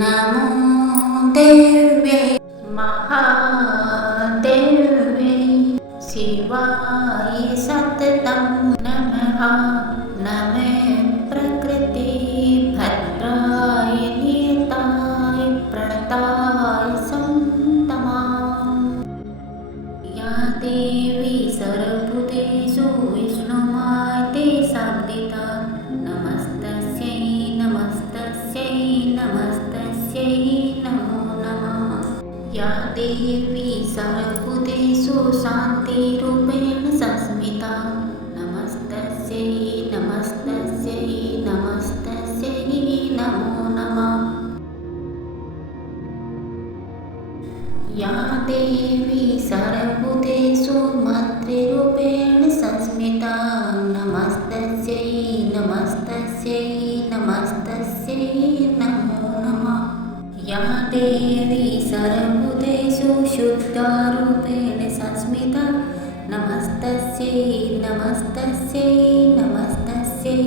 नमो देव्यै महादेव्यै शिवाय सततं नमः। नमे प्रकृति भद्राय नियताय प्रणताय सन्तमाम्। या देवी सर्वभूतेषु विष्णुमाते शाब्दिता नमस्तस्यै नमस्तस्यै नमस्तस्यै नमो नमः। या देवी सर्वभूतेषु शान्तिरूपेण संस्मिता नमस्तस्यै नमस्तस्यै नमस्तस्यै नमो नमः। या देवी सर्वभूतेषु मातृरूपेण संस्मिता नमस्तस्यै नमस्तस्यै नमस्तस्यै नमो नमः। या देवी सर्वभूतेषु शुद्धरूपेण संस्मिता नमस्तस्यै नमस्तस्यै नमस्तस्यै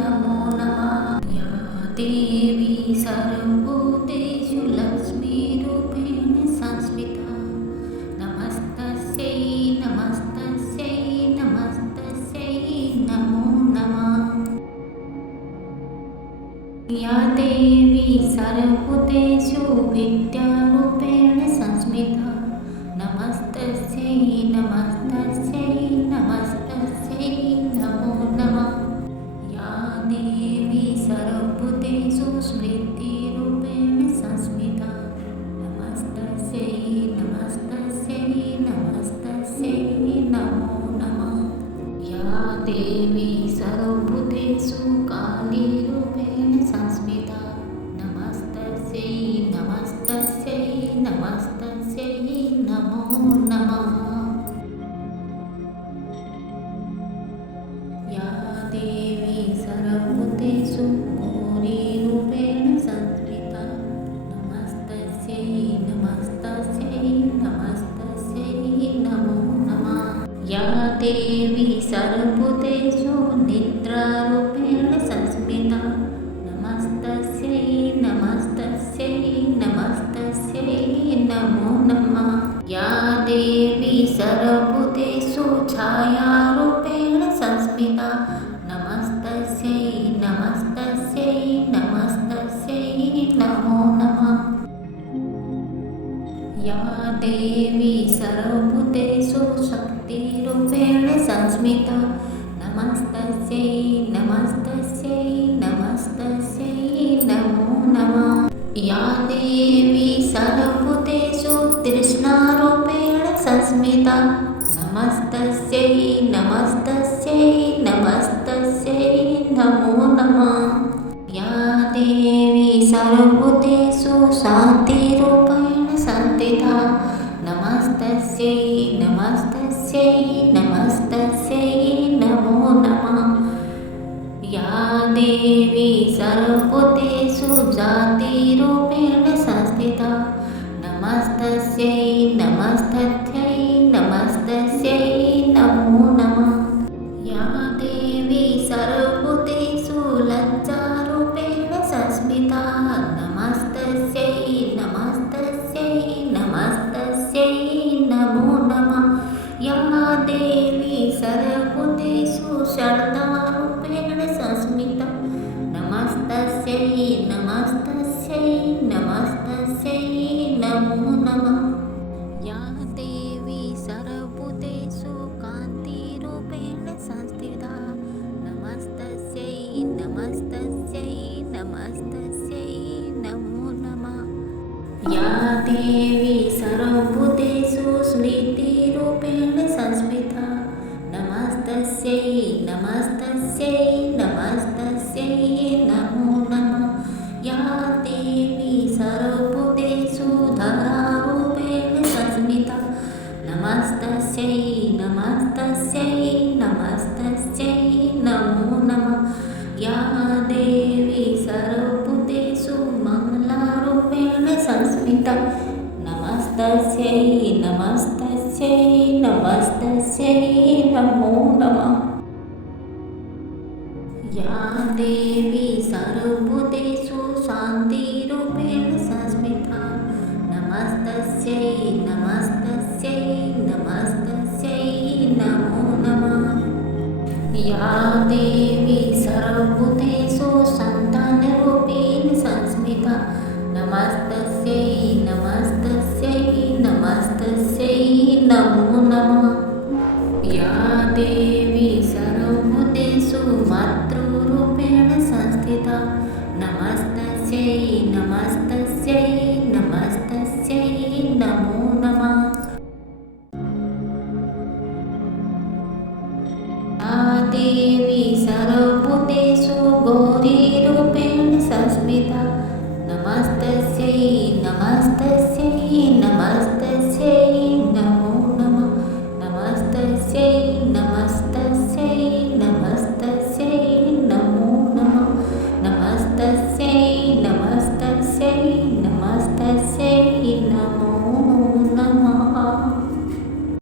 नमो नमः। या देवी सर्वभूतेषु लक्ष्मीरूपेण संस्मिता नमस्तस्यै नमस्तस्यै नमस्तस्यै नमो नमः। या देवी सर्वभूतेषु विद्यारूपेण संस्मिता नमस्तस्यै नमस्तस्यै नमस्तस्यै नमो नमः। या देवी सर्वभूतेषु स्मृतिरूपेण संस्मिता नमस्तस्यै नमस्तस्यै नमस्तस्यै नमो नमः। या देवी सर्वभूतेषु कालीरूपेण संस्मिता नमस्तस्यै नमस्तस्यै नमस्तस्यै नमो नमः। या देवी सर्वभूतेषु गौरीरूपेण संस्मिता नमस्तस्यै नमस्तस्यै नमस्तस्यै नमो नमः। या देवी सर्वभूतेषु निद्रारूपेण संस्मिता नमस्तस्यै नमस्तस्यै नमस्तस्यै नमो नमः। या देवी सर्वभूतेषु छायारूपेण संस्मिता नमस्तस्यै नमस्तस्यै नमस्तस्यै नमो नमः। या देवी सर्वभूतेषु शक्तिरूपेण संस्मिता नमस्तस्यै नमस्तस्यै नमस्तस्यै नमो नमः। या देवी सर्वभूतेषु तृष्णारूपेण संस्मिता नमस्तस्यै नमस्तस्यै नमस्तस्यै नमो नमः। या देवी सर्वभूतेषु शान्तिरूपेण संस्थिता नमस्तस्यै नमस्तस्यै नमस्तस्यै नमो नमः। या देवी सर्वभूतेषु जातिरूपेण संस्थिता नमस्तस्यै नमस्तस्यै नमस्तस्यै नमो नमः। या देवी सर्वभूतेषु लज्जारूपेण संस्मिता नमस्तस्यै नमस्तस्यै नमस्तस्यै नमो नमः। या देवी सर्वभूतेषु शारदारूपेण संस्मिता नमस्तस्यै नमस्तस्यै नमस्तस्यै नमो नमः। या देवी सर्वभूतेषु कान्तिरूपेण संस्थिता नमस्तस्यै नमस्तस्यै नमस्तस्यै नमो नमः। या देवी सर्वभूतेषु स्मृतिरूपेण संस्मिता नमस्तस्यै नमस्तस्यै नमस्तस्यै नमो नमः। या देवी सर्वभूतेषु धरारूपेण संस्मिता नमस्तस्यै नमस्तस्यै नमस्तस्यै नमो नमः। या देवी सर्वभूतेषु मङ्गलारूपेण संस्मिता नमस्तस्यै नमस्तस्यै नमस्तस्यै नमो नमः। या देवी सर्वभूतेषु शान्तिरूपेण नमस्तस्यै नमस्तस्यै नमस्तस्यै नमो नमः। या देवी सर्वभूतेषु मातृरूपेण संस्थिता नमस्तस्यै नमस्तस्यै नमस्तस्यै नमो नमः। या देवी सर्वभूतेषु गौरीरूपेण संस्मिता नमस्तस्यै नमस्तस्यै